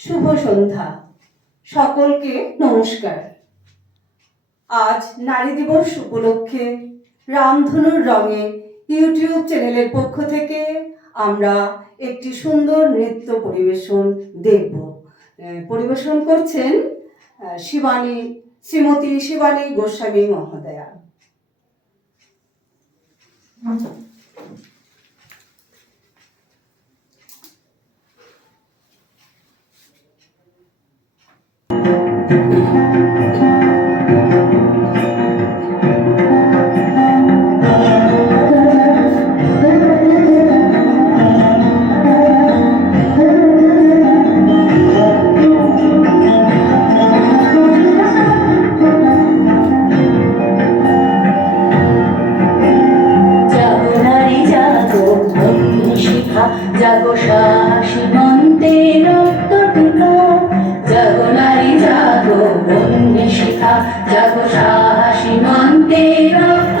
শুভ সন্ধ্যা। সকলকে নমস্কার। আজ নারী দিবস উপলক্ষে রামধনুর রঙে ইউটিউব চ্যানেলের পক্ষ থেকে আমরা একটি সুন্দর নৃত্য পরিবেশন দেখব। পরিবেশন করছেন শিবানী, শ্রীমতী শিবানী গোস্বামী মহোদয়া। জাগো শাসিমন্তে রক্ত টিকা জাগো নারী জাগো বন্যে শিখা। জাগো শাসিমন্তে রক্ত